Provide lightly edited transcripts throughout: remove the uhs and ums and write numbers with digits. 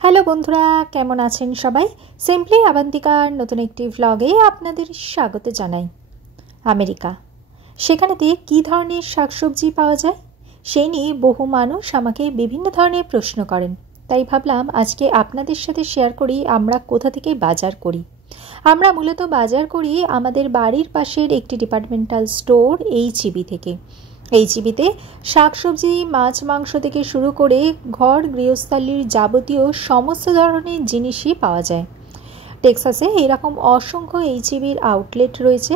Hello বন্ধুরা, কেমন আছেন সবাই? সিম্পলি আবান্তিকার নতুন একটি ভ্লগে আপনাদের স্বাগত জানাই। আমেরিকা, সেখানেতে কী ধরনের শাকসবজি পাওয়া যায় সেই নিয়ে বহু মানুষ আমাকে বিভিন্ন ধরনের প্রশ্ন করেন। তাই ভাবলাম আজকে আপনাদের সাথে শেয়ার করি আমরা কোথা থেকে বাজার করি। আমরা মূলত বাজার করি আমাদের বাড়ির পাশের একটি ডিপার্টমেন্টাল স্টোর এইচইবি থেকে। এইচইবিতে শাকসবজি, মাছ, মাংস থেকে শুরু করে ঘর গৃহস্থালির যাবতীয় সমস্ত ধরনের জিনিসই পাওয়া যায়। টেক্সাসে এরকম অসংখ্য এইচইবির আউটলেট রয়েছে।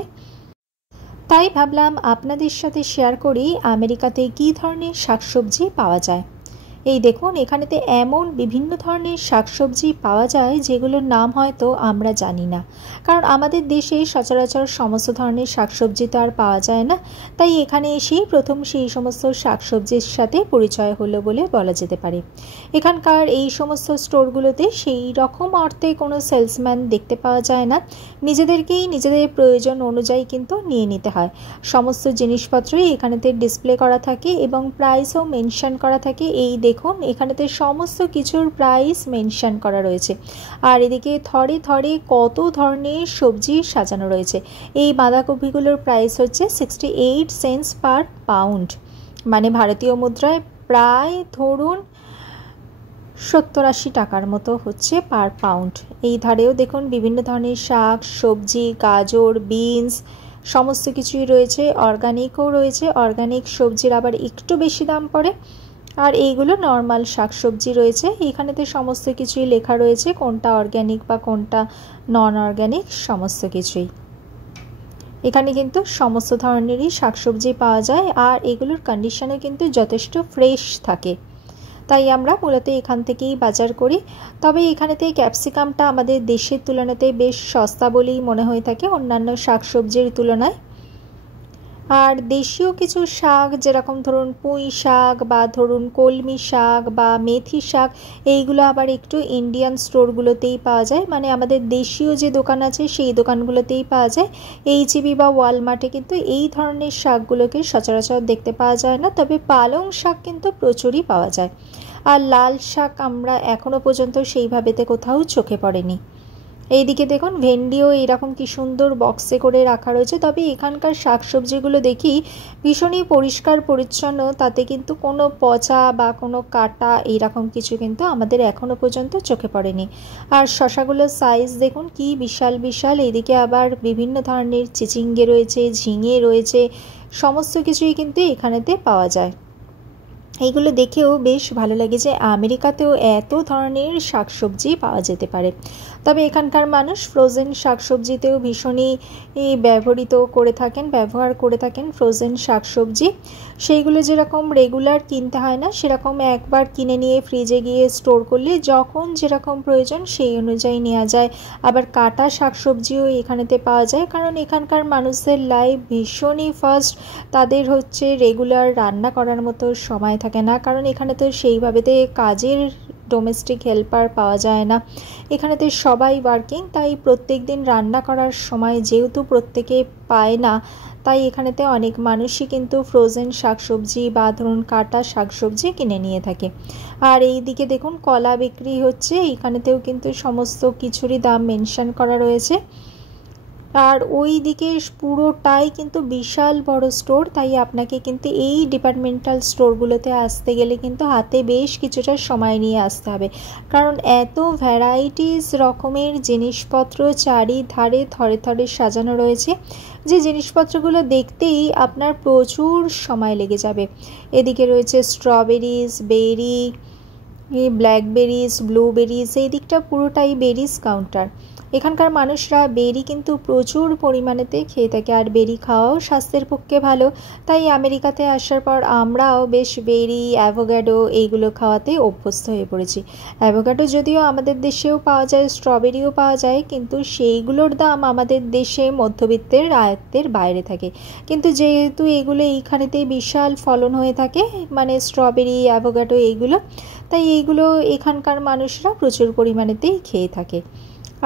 তাই ভাবলাম আপনাদের সাথে শেয়ার করি আমেরিকাতে কী ধরনের শাকসবজি পাওয়া যায়। এই দেখুন, এখানেতে এমন বিভিন্ন ধরনের শাকসবজি পাওয়া যায় যেগুলোর নাম হয়তো আমরা জানি না, কারণ আমাদের দেশে সচরাচর সমস্ত ধরনের শাকসবজি তো আর পাওয়া যায় না। তাই এখানে এসেই প্রথম সেই সমস্ত শাকসবজির সাথে পরিচয় হলো বলে বলা যেতে পারে। এখানকার এই সমস্ত স্টোরগুলোতে সেই রকম অর্থে কোনো সেলসম্যান দেখতে পাওয়া যায় না, নিজেদেরকেই নিজেদের প্রয়োজন অনুযায়ী কিন্তু নিয়ে নিতে হয়। সমস্ত জিনিসপত্রই এখানেতে ডিসপ্লে করা থাকে এবং প্রাইসও মেনশন করা থাকে। এই দেখুন, এখানেতে সমস্ত কিছুর প্রাইস মেনশন করা রয়েছে। আর এদিকে থরে থরে কত ধরনের সবজি সাজানো রয়েছে। এই বাঁধাকপিগুলোর প্রাইস হচ্ছে 68 সেন্টস পার পাউন্ড, মানে ভারতীয় মুদ্রায় প্রায় ধরুন 70-80 টাকার মতো হচ্ছে পার পাউন্ড। এই ধারেও দেখুন বিভিন্ন ধরনের শাক সবজি, গাজর, বিনস সমস্ত কিছুই রয়েছে। অর্গানিকও রয়েছে, অর্গানিক সবজির আবার একটু বেশি দাম পড়ে। আর এইগুলো নর্মাল শাকসবজি রয়েছে। এখানেতে সমস্ত কিছুই লেখা রয়েছে, কোনটা অর্গ্যানিক বা কোনটা নন অর্গ্যানিক, সমস্ত কিছুই। এখানে কিন্তু সমস্ত ধরনেরই শাকসবজি পাওয়া যায় আর এগুলোর কন্ডিশনও কিন্তু যথেষ্ট ফ্রেশ থাকে। তাই আমরা মূলত এখান থেকেই বাজার করি। তবে এখানেতে ক্যাপসিকামটা আমাদের দেশের তুলনাতে বেশ সস্তা বলেই মনে হয়ে থাকে অন্যান্য শাকসবজির তুলনায়। আর দেশীয় কিছু শাক, যেরকম ধরুন পুঁই শাক বা ধরুন কলমি শাক বা মেথি শাক, এইগুলো আবার একটু ইন্ডিয়ান স্টোরগুলোতেই পাওয়া যায়, মানে আমাদের দেশীয় যে দোকান আছে সেই দোকানগুলোতেই পাওয়া যায়। এইচইবি বা ওয়ালমার্টে কিন্তু এই ধরনের শাকগুলোকে সচরাচর দেখতে পাওয়া যায় না, তবে পালং শাক কিন্তু প্রচুরই পাওয়া যায়। আর লাল শাক আমরা এখনও পর্যন্ত সেইভাবেতে কোথাও চোখে পড়েনি। এইদিকে দেখুন, ভেন্ডিও এরকম কি সুন্দর বক্সে করে রাখা রয়েছে। তবে এখানকার শাকসবজিগুলো দেখি ভীষণই পরিষ্কার পরিচ্ছন্ন, তাতে কিন্তু কোনো পচা বা কোনো কাটা এইরকম কিছু কিন্তু আমাদের এখনও পর্যন্ত চোখে পড়েনি। আর শশাগুলোর সাইজ দেখুন কি বিশাল বিশাল। এইদিকে আবার বিভিন্ন ধরনের চিচিঙ্গে রয়েছে, ঝিঙে রয়েছে, সমস্ত কিছুই কিন্তু এখানেতে পাওয়া যায়। এইগুলো দেখেও বেশ ভালো লাগে যে আমেরিকাতেও এত ধরনের শাকসবজি পাওয়া যেতে পারে। তবে এখানকার মানুষ ফ্রোজেন শাকসবজিতেও ভীষণই ব্যবহার করে থাকেন ফ্রোজেন শাকসবজি। সেইগুলো যেরকম রেগুলার কিনতে হয় না, সেরকম একবার কিনে নিয়ে ফ্রিজে গিয়ে স্টোর করলে যখন যেরকম প্রয়োজন সেই অনুযায়ী নেওয়া যায়। আবার কাটা শাকসবজিও এখানেতে পাওয়া যায়, কারণ এখানকার মানুষদের লাইফ ভীষণই ফাস্ট। তাদের হচ্ছে রেগুলার রান্না করার মতো সময় থাকে না, কারণ এখানে তো সেইভাবেতে কাজের ডোমেস্টিক হেল্পার পাওয়া যায় না। এখানেতে সবাই ওয়ার্কিং, তাই প্রত্যেক দিন রান্না করার সময় যেহেতু প্রত্যেকে পায় না, তাই এখানেতে অনেক মানুষই কিন্তু ফ্রোজেন শাকসবজি বা ধরুন কাটা শাকসবজি কিনে নিয়ে থাকে। আর এই দিকে দেখুন কলা বিক্রি হচ্ছে, এখানেতেও কিন্তু সমস্ত কিছুরই দাম মেনশন করা রয়েছে। আর ওই দিকে পুরোটাই কিন্তু বিশাল বড় স্টোর, তাই আপনাকে কিন্তু এই ডিপার্টমেন্টাল স্টোরগুলোতে আসতে গেলে কিন্তু হাতে বেশ কিছুটা সময় নিয়ে আসতে হবে, কারণ এত ভ্যারাইটিস রকমের জিনিসপত্র চারিধারে থরে থরে সাজানো রয়েছে যে জিনিসপত্রগুলো দেখতেই আপনার প্রচুর সময় লেগে যাবে। এদিকে রয়েছে স্ট্রবেরিজ, বেরি, ব্ল্যাকবেরিজ, ব্লুবেরিজ, এই দিকটা পুরোটাই বেরিজ কাউন্টার। এখানকার মানুষরা বেরি কিন্তু প্রচুর পরিমাণেতে খেয়ে থাকে, আর বেরি খাওয়াও স্বাস্থ্যের পক্ষে ভালো। তাই আমেরিকাতে আসার পর আমরাও বেশ বেরি, অ্যাভোক্যাডো এইগুলো খাওয়াতে অভ্যস্ত হয়ে পড়েছি। অ্যাভোক্যাডো যদিও আমাদের দেশেও পাওয়া যায়, স্ট্রবেরিও পাওয়া যায়, কিন্তু সেইগুলোর দাম আমাদের দেশে মধ্যবিত্তের আয়ত্তের বাইরে থাকে। কিন্তু যেহেতু এগুলো এইখানেতেই বিশাল ফলন হয়ে থাকে, মানে স্ট্রবেরি, অ্যাভোক্যাডো এইগুলো, তাই এইগুলো এখানকার মানুষরা প্রচুর পরিমাণেতেই খেয়ে থাকে।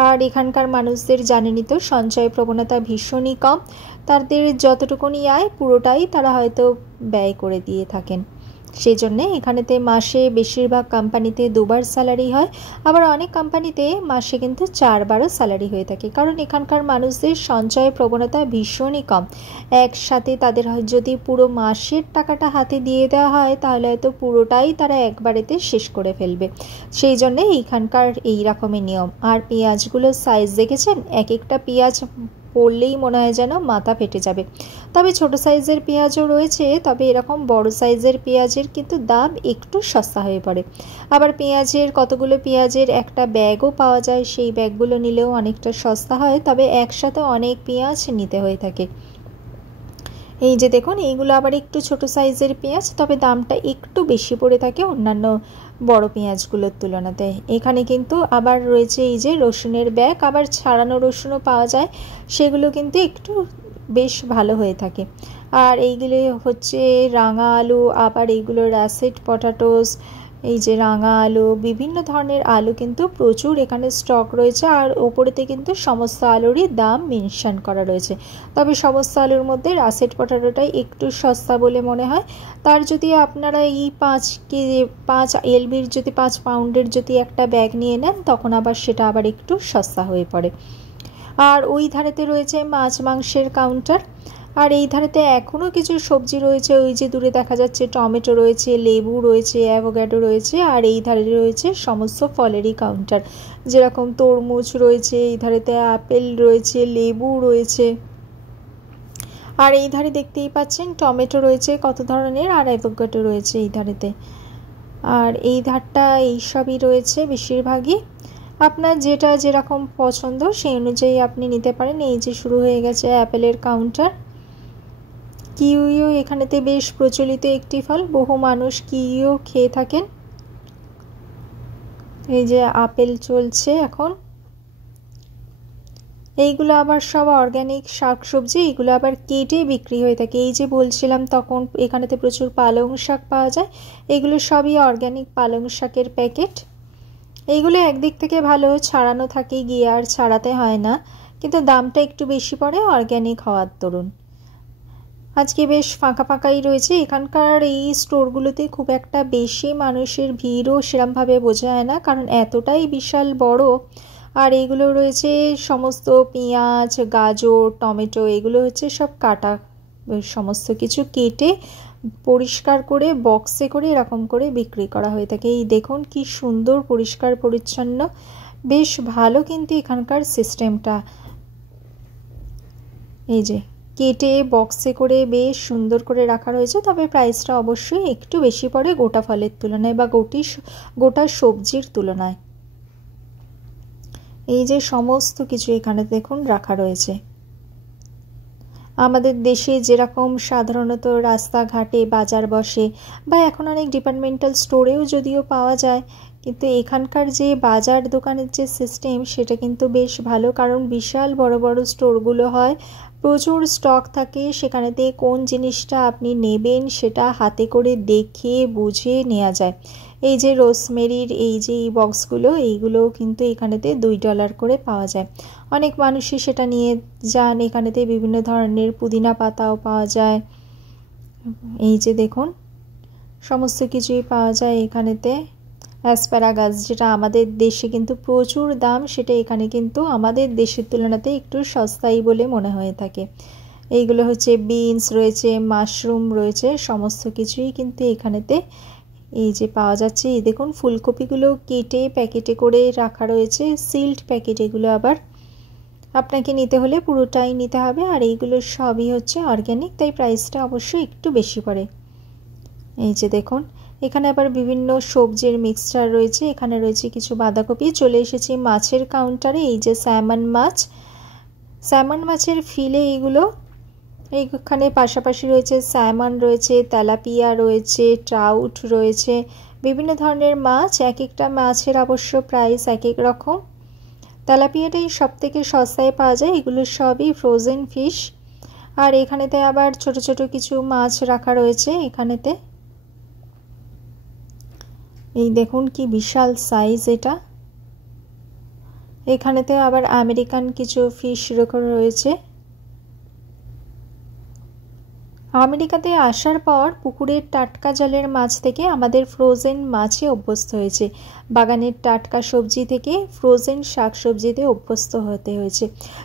আর এখানকার মানুষদের জানেনই তো সঞ্চয় প্রবণতা ভীষণই কম, তাদের যতটুকুনি আয় পুরোটাই তারা হয়তো ব্যয় করে দিয়ে থাকেন। সেই জন্যে এখানেতে মাসে বেশিরভাগ কোম্পানিতে 2বার স্যালারি হয়, আবার অনেক কোম্পানিতে মাসে কিন্তু 4বারও স্যালারি হয়ে থাকে। কারণ এখানকার মানুষদের সঞ্চয় প্রবণতা ভীষণই কম। একসাথে তাদের যদি পুরো মাসের টাকাটা হাতে দিয়ে দেওয়া হয় তাহলে হয়তো পুরোটাই তারা একবারেতে শেষ করে ফেলবে। সেই জন্যে এইখানকার এই রকমের নিয়ম। আর পেঁয়াজগুলোর সাইজ দেখেছেন, এক একটা পেঁয়াজ পড়লেই মনে হয় যেন মাথা ফেটে যাবে। তবে ছোট সাইজের পেঁয়াজও রয়েছে, তবে এরকম বড় সাইজের পেঁয়াজের কিন্তু দাম একটু সস্তা হয়ে পড়ে। আবার পেঁয়াজের কতগুলো পেঁয়াজের একটা ব্যাগও পাওয়া যায়, সেই ব্যাগগুলো নিলেও অনেকটা সস্তা হয়, তবে একসাথে অনেক পেঁয়াজ নিতে হয়ে থাকে। এই যে দেখুন, এইগুলো আবার একটু ছোট সাইজের পেঁয়াজ, তবে দামটা একটু বেশি পড়ে থাকে অন্যান্য বড় পেঁয়াজগুলোর তুলনাতে। এখানে কিন্তু আবার রয়েছে এই যে রসুনের ব্যাগ, আবার ছাড়ানো রসুনও পাওয়া যায়, সেগুলো কিন্তু একটু বেশ ভালো হয়ে থাকে। আর এইগুলো হচ্ছে রাঙা আলু, আবার এইগুলো রাসেট পটাটোস, এই যে রাঙা আলু, বিভিন্ন ধরনের আলু কিন্তু প্রচুর এখানে স্টক রয়েছে। আর ওপরেতে কিন্তু সমস্ত আলুরই দাম মেনশন করা রয়েছে, তবে সমস্ত আলুর মধ্যে রাসেট পটাটোটাই একটু সস্তা বলে মনে হয়। তার যদি আপনারা এই 5 এলবির যদি 5 পাউন্ডের যদি একটা ব্যাগ নিয়ে নেন তখন আবার সেটা আবার একটু সস্তা হয়ে পড়ে। আর ওই ধারেতে রয়েছে মাছ মাংসের কাউন্টার, আর এই ধারেতে এখনও কিছু সবজি রয়েছে। ওই যে দূরে দেখা যাচ্ছে টমেটো রয়েছে, লেবু রয়েছে, অ্যাভোক্যাডো রয়েছে। আর এই ধারে রয়েছে সমস্ত ফলেরই কাউন্টার, যেরকম তরমুজ রয়েছে, এই ধারেতে আপেল রয়েছে, লেবু রয়েছে। আর এই ধারে দেখতেই পাচ্ছেন টমেটো রয়েছে কত ধরনের, আর অ্যাভোক্যাডো রয়েছে এই ধারেতে। আর এই ধারটা এইসবই রয়েছে বেশিরভাগই। আপনার যেটা যেরকম পছন্দ সেই অনুযায়ী আপনি নিতে পারেন। এই যে শুরু হয়ে গেছে অ্যাপেলের কাউন্টার। কিউইও এখানেতে বেশ প্রচলিত একটি ফল, বহু মানুষ কিউইও খেয়ে থাকেন। এই যে আপেল চলছে এখন। এইগুলো আবার সব অর্গ্যানিক শাকসবজি, এগুলো আবার কেটে বিক্রি হয়ে থাকে। এই যে বলছিলাম তখন এখানেতে প্রচুর পালং শাক পাওয়া যায়, এগুলো সবই অর্গ্যানিক পালং শাকের প্যাকেট। এইগুলো একদিক থেকে ভালো, ছাড়ানো থাকে, গিয়ে আর ছাড়াতে হয় না, কিন্তু দামটা একটু বেশি পড়ে অর্গ্যানিক হওয়ার দরুন। আজকে বেশ ফাঁকা ফাঁকাই রয়েছে এখানকার এই স্টোরগুলোতে, খুব একটা বেশি মানুষের ভিড়ও সেরমভাবে বোঝা যায় না, কারণ এতটাই বিশাল বড়। আর এইগুলো রয়েছে সমস্ত পেঁয়াজ, গাজর, টমেটো, এগুলো হচ্ছে সব কাটা, সমস্ত কিছু কেটে পরিষ্কার করে বক্সে করে এরকম করে বিক্রি করা হয়ে থাকে। এই দেখুন কি সুন্দর পরিষ্কার পরিচ্ছন্ন, বেশ ভালো কিন্তু এখানকার সিস্টেমটা। এই যে কেটে বক্সে করে বেশ সুন্দর করে রাখা রয়েছে, তবে প্রাইসটা অবশ্যই একটু বেশি পড়ে গোটা ফলের তুলনায় বা গোটা সবজির তুলনায়। এই যে সমস্ত কিছু এখানে দেখুন রাখা রয়েছে। আমাদের দেশে যেরকম সাধারণত রাস্তাঘাটে বাজার বসে, বা এখন অনেক ডিপার্টমেন্টাল স্টোরেও যদিও পাওয়া যায়, কিন্তু এখানকার যে বাজার দোকানের যে সিস্টেম সেটা কিন্তু বেশ ভালো, কারণ বিশাল বড় বড় স্টোরগুলো হয়, প্রচুর স্টক থাকে। সেখানেতে কোন জিনিসটা আপনি নেবেন সেটা হাতে করে দেখে বুঝে নেওয়া যায়। এই যে রোজমেরির এই যে এই বক্সগুলো, এইগুলোও কিন্তু এখানেতে $2 করে পাওয়া যায়। অনেক মানুষই সেটা নিয়ে যান। এখানেতে বিভিন্ন ধরনের পুদিনা পাতাও পাওয়া যায়। এই যে দেখুন সমস্ত কিছুই পাওয়া যায় এখানেতে। অ্যাসপ্যারাগাস, যেটা আমাদের দেশে কিন্তু প্রচুর দাম, সেটা এখানে কিন্তু আমাদের দেশের তুলনাতে একটু সস্তাই বলে মনে হয়ে থাকে। এইগুলো হচ্ছে বিনস রয়েছে, মাশরুম রয়েছে, সমস্ত কিছুই কিন্তু এখানেতে এই যে পাওয়া যাচ্ছে। এই দেখুন ফুলকপিগুলো কেটে প্যাকেটে করে রাখা রয়েছে, সিল্ড প্যাকেট। এগুলো আবার আপনাকে নিতে হলে পুরোটাই নিতে হবে। আর এইগুলো সবই হচ্ছে অর্গ্যানিক, তাই প্রাইসটা অবশ্যই একটু বেশি পড়ে। এই যে দেখুন এখানে আবার বিভিন্ন সবজির মিক্সচার রয়েছে। এখানে রয়েছে কিছু বাঁধাকপি। চলে এসেছি মাছের কাউন্টারে। এই যে স্যামন মাছের ফিলে, এইগুলো এইখানে পাশাপাশি রয়েছে স্যামন রয়েছে, তেলাপিয়া রয়েছে, ট্রাউট রয়েছে, বিভিন্ন ধরনের মাছ। এক একটা মাছের অবশ্য প্রাইস এক এক রকম। তেলাপিয়াটাই সব থেকে সস্তায় পাওয়া যায়, এগুলো সবই ফ্রোজেন ফিশ। আর এখানেতে আবার ছোট ছোট কিছু মাছ রাখা রয়েছে এখানেতে। এই দেখুন কি বিশাল সাইজ এটা। এখানেতে আবার আমেরিকান কিছু ফিশ রাখা রয়েছে। আমেরিকাতে আসার পর পুকুরের টাটকা জলের মাছ থেকে আমাদের ফ্রোজেন মাছে অভ্যস্ত হয়েছে, বাগানের টাটকা সবজি থেকে ফ্রোজেন শাকসবজিতে অভ্যস্ত হতে হয়েছে,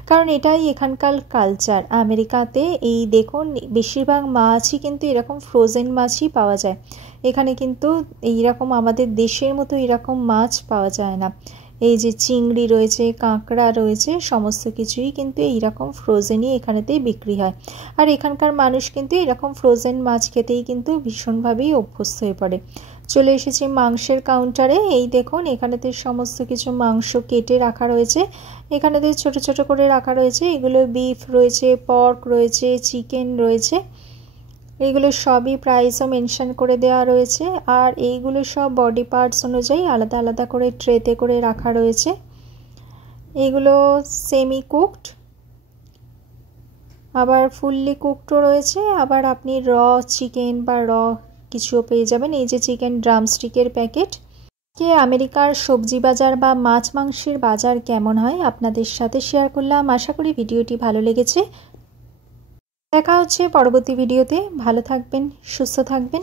কারণ এটাই এখানকার কালচার। আমেরিকাতে এই দেখুন বেশিরভাগ মাছই কিন্তু এরকম ফ্রোজেন মাছই পাওয়া যায়। এখানে কিন্তু এইরকম আমাদের দেশের মতো এরকম মাছ পাওয়া যায় না। এই যে চিংড়ি রয়েছে, কাঁকড়া রয়েছে, সমস্ত কিছুই কিন্তু এইরকম ফ্রোজেনই এখানেতেই বিক্রি হয়। আর এখানকার মানুষ কিন্তু এরকম ফ্রোজেন মাছ খেতেই কিন্তু ভীষণভাবেই অভ্যস্ত হয়ে পড়ে। চলে এসেছি মাংসের কাউন্টারে। এই দেখুন এখানেতে সমস্ত কিছু মাংস কেটে রাখা রয়েছে, এখানেতে ছোট ছোট করে রাখা রয়েছে। এগুলো বিফ রয়েছে, পর্ক রয়েছে, চিকেন রয়েছে, এইগুলো সবই প্রাইসও মেনশন করে দেওয়া রয়েছে। আর এইগুলো সব বডি পার্টস অনুযায়ী আলাদা আলাদা করে ট্রেতে করে রাখা রয়েছে। এগুলো সেমি কুকড, আবার ফুললি কুকডও রয়েছে, আবার আপনি র চিকেন বা র কিছুও পেয়ে যাবেন। এই যে চিকেন ড্রামস্টিকের প্যাকেট। কে আমেরিকার সবজি বাজার বা মাছ মাংসের বাজার কেমন হয় আপনাদের সাথে শেয়ার করলাম। আশা করি ভিডিওটি ভালো লেগেছে। দেখা হচ্ছে পরবর্তী ভিডিওতে। ভালো থাকবেন, সুস্থ থাকবেন।